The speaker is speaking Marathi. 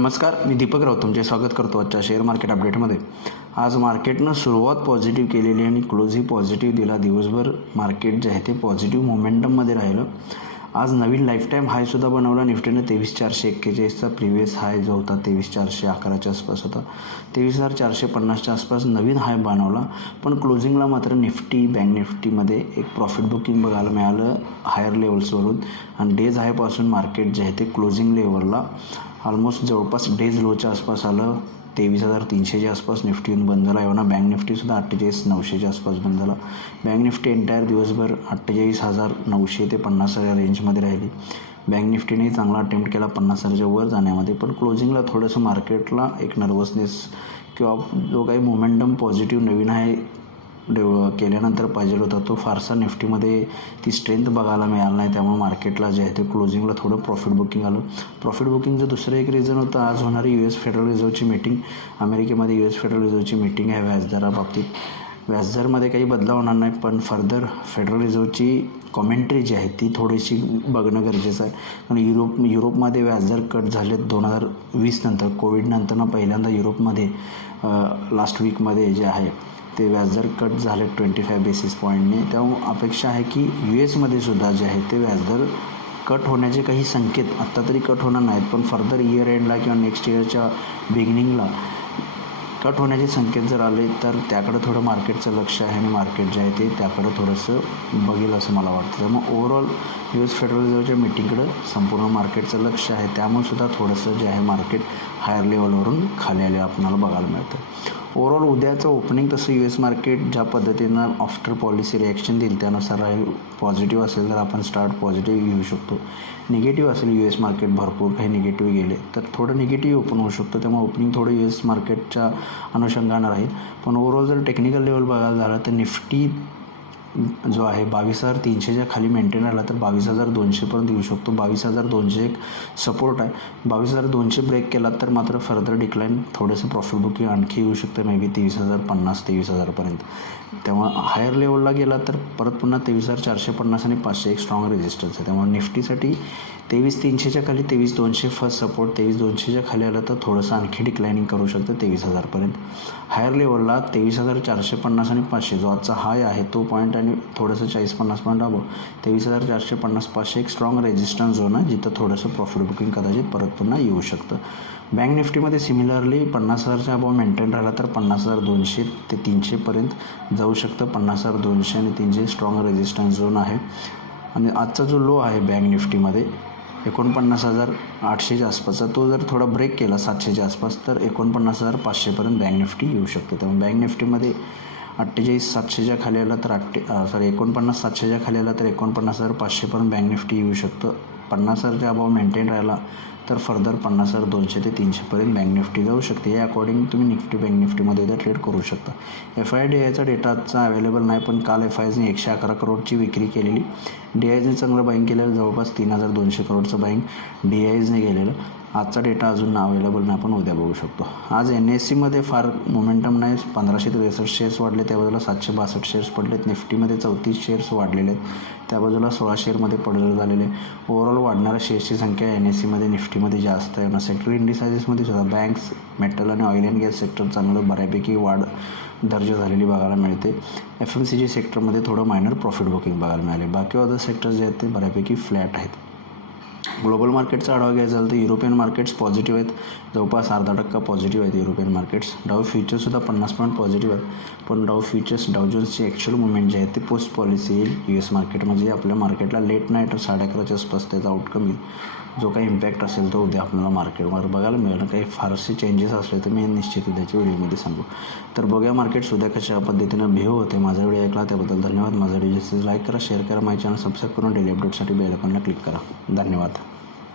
नमस्कार, मी दीपक राऊत तुमचे स्वागत करतो आजच्या शेअर मार्केट अपडेटमध्ये. आज मार्केटनं सुरुवात पॉझिटिव्ह केलेली आणि क्लोजही पॉझिटिव्ह दिला. दिवसभर मार्केट जे आहे ते पॉझिटिव्ह मोमेंटममध्ये राहिलं. आज नवीन लाईफटाईम हायसुद्धा बनवला. निफ्टीनं 23,441चा प्रिव्हियस हाय जो होता 23,411च्या आसपास होता. 23,450च्या आसपास नवीन हाय बनवला. पण क्लोजिंगला मात्र निफ्टी, बँक निफ्टीमध्ये एक प्रॉफिट बुकिंग बघायला मिळालं हायर लेवल्सवरून. आणि डेज हायपासून मार्केट जे आहे ते क्लोजिंग लेवलला ऑलमोस्ट जवळपास डेज लोच्या आसपास आलं. 23,300च्या आसपास निफ्टी येऊन बंद झाला. एवढा बँक निफ्टीसुद्धा 48,900च्या आसपास बंद झाला. बँक निफ्टी एंटायर दिवसभर 48,900 ते 50,000 रेंजमध्ये राहिली. बँक निफ्टीनेही चांगला अटेम्प्ट केला 50,000च्या वर जाण्यामध्ये, पण क्लोजिंगला थोडंसं मार्केटला एक नर्वसनेस किंवा जो काही मोमेंटम पॉझिटिव्ह नवीन आहे केल्यानंतर पाहिजे होता तो फारसा निफ्टीमध्ये ती स्ट्रेंथ बघायला मिळाला नाही. त्यामुळे मार्केटला जे आहे ते क्लोजिंगला थोडं प्रॉफिट बुकिंग आलं. प्रॉफिट बुकिंगचं दुसरं एक रिझन होतं आज होणारी US फेडरल रिझर्वची मीटिंग. अमेरिकेमध्ये US फेडरल रिझर्वची मीटिंग आहे व्याजदराबाबतीत. व्याजदरमध्ये काही बदलाव होणार नाही, पण फर्दर फेडरल रिझर्वची कॉमेंट्री जी आहे ती थोडीशी बघणं गरजेचं आहे. कारण युरोपमध्ये व्याजदर कट झाले 2020 नंतर, कोविडनंतरनं पहिल्यांदा युरोपमध्ये लास्ट वीकमध्ये जे आहे ते व्याजदर कट झाले 25 बेसिस पॉईंटने. त्यामुळे अपेक्षा आहे की US सुद्धा जे आहे ते व्याजदर कट होण्याचे काही संकेत आत्ता तरी कट होणार नाहीत, पण फर्दर इयर एंडला किंवा नेक्स्ट इयरच्या बिगिनिंगला कट होण्याचे संकेत जर आले तर त्याकडं थोडं मार्केटचं लक्ष आहे आणि मार्केट जे आहे ते त्याकडं थोडंसं बघेल असं मला वाटतं. त्यामुळे ओव्हरऑल US फेडरल रिझर्वच्या मीटिंगकडं संपूर्ण मार्केटचं लक्ष आहे. त्यामुळे सुद्धा थोडंसं जे आहे मार्केट हायर लेवलवरून खाली आले आपल्याला बघायला मिळतं. ओव्हरऑल उद्याचं ओपनिंग तसं US मार्केट ज्या पद्धतीनं आफ्टर पॉलिसी रिॲक्शन देईल त्यानुसार राहील. पॉझिटिव्ह असेल तर आपण स्टार्ट पॉझिटिव्ह घेऊ शकतो. निगेटिव्ह असेल US मार्केट भरपूर काही निगेटिव्ह गेले तर थोडं निगेटिव्ह ओपन होऊ शकतं. त्यामुळे ओपनिंग थोडं US मार्केटच्या अनुषंगानं राहील. पण ओव्हरऑल जर टेक्निकल लेवल बघायला झालं तर निफ्टी जो आहे 22,300च्या खाली मेंटेन राहिला तर 22,200पर्यंत येऊ शकतो. 22,200 एक सपोर्ट आहे. 22,200 ब्रेक केला तर मात्र फर्दर डिक्लाईन थोडंसं प्रॉफिट बुकिंग आणखी येऊ शकतं, मे बी 23,050 23,000पर्यंत. त्यामुळे हायर लेवलला गेला तर परत पुन्हा 23,450 आणि 500 एक स्ट्रॉंग रेजिस्टन्स आहे. त्यामुळे निफ्टीसाठी 23,300च्या खाली 23,200 फर्स्ट सपोर्ट. 23,200च्या खाली आलं तर थोडंसं आणखी डिक्लाइनिंग करू शकतं 23,000पर्यंत. हायर लेवलला 23,450 आणि 500 जो आजचा हाय आहे तो पॉईंट आणि थोडंसं 40-50 पॉईंट दाबो 23,450 500 एक स्ट्रॉंग रेजिस्टन्स झोन आहे जिथं थोडंसं प्रॉफिट बुकिंग कदाचित परत पुन्हा येऊ शकतं. बँक निफ्टीमध्ये सिमिलरली 50,000च्या अबाव मेंटेन राहिला तर 50,200 ते 300पर्यंत जाऊ शकतं. 50,200 आणि 300 स्ट्रॉंग रेजिस्टन्स झोन आहे. आणि आजचा जो लो आहे बँक निफ्टीमध्ये 49,800च्या आसपासचा तो जर थोडा ब्रेक केला 700च्या आसपास तर 49,500पर्यंत बँक निफ्टी येऊ शकतो. त्यामुळे बँक निफ्टीमध्ये 48,700च्या खाली आला तर 49,700च्या खाली आला तर 49,500पर्यंत बँक निफ्टी येऊ शकतं. 50,000च्या अबाव मेंटेन राहिला तर फर्दर 50,200 ते 300पर्यंत बँक निफ्टी जाऊ शकते. या अकॉर्डिंग तुम्ही निफ्टी बँक निफ्टीमध्ये उद्या ट्रेड करू शकता. FIDIचा डेटा आजचा अवेलेबल नाही, पण काल FISने 111 करोडची विक्री केलेली. DISने चांगलं बाईंग केलेलं, जवळपास 3,200 करोडचं बाईंग DISने केलेलं. आजचा डेटा अजून अवेलेबल नाही, पण उद्या बघू शकतो. आज NSEमध्ये फार मोमेंटम नाही. 1,563 शेअर्स वाढले, त्या बाजूला 762 शेअर्स पडलेत. निफ्टीमध्ये 34 शेअर्स वाढलेले आहेत, त्या बाजूला 16 शेअरमध्ये पडझड झालेले. ओव्हरऑल वाढणाऱ्या शेअर्सची संख्या NSEमध्ये निफ्टीमध्ये जास्त आहे. सेक्टर इंडिसायजेसमध्ये सुद्धा बँक्स, मेटल आणि ऑइल अँड गॅस सेक्टर चांगलं बऱ्यापैकी वाढ दर्जा झालेली बघायला मिळते. FMCG सेक्टरमध्ये थोडं मायनर प्रॉफिट बुकिंग बघायला मिळाले. बाकी अदर सेक्टर्स जे आहेत ते बऱ्यापैकी फ्लॅट आहेत. ग्लोबल मार्केटचा आढावा घ्यायचा झाला तर युरोपियन मार्केट्स पॉझिटिव्ह आहेत, जवळपास 0.5% पॉझिटिव्ह आहेत युरोपियन मार्केट्स. डाव फ्युचर्ससुद्धा 50 पॉईंट पॉझिटिव्ह आहेत, पण डाव जोन्सची ॲक्च्युअल मुवमेंट जे आहे ते पोस्ट पॉलिसी येईल US मार्केट. म्हणजे आपल्या मार्केटला लेट नाईट 11:30च्या आसपास त्याचा आउटकम येईल. जो काही इम्पॅक्ट असेल तो उद्या आपल्याला मार्केटवर बघायला मिळेल. काही फारसे चेंजेस असले तर मी निश्चित उद्याच्या व्हिडिओमध्ये सांगू. तर बघूया मार्केट्स उद्या कशा पद्धतीनं बिहेव होते. माझा व्हिडिओ ऐकला त्याबद्दल धन्यवाद. माझा व्हिडिओ लाईक करा, शेअर करा, माझ्या चॅनल सबस्क्राईब करून डेली अपडेटसाठी बेल आयकॉनला क्लिक करा. धन्यवाद.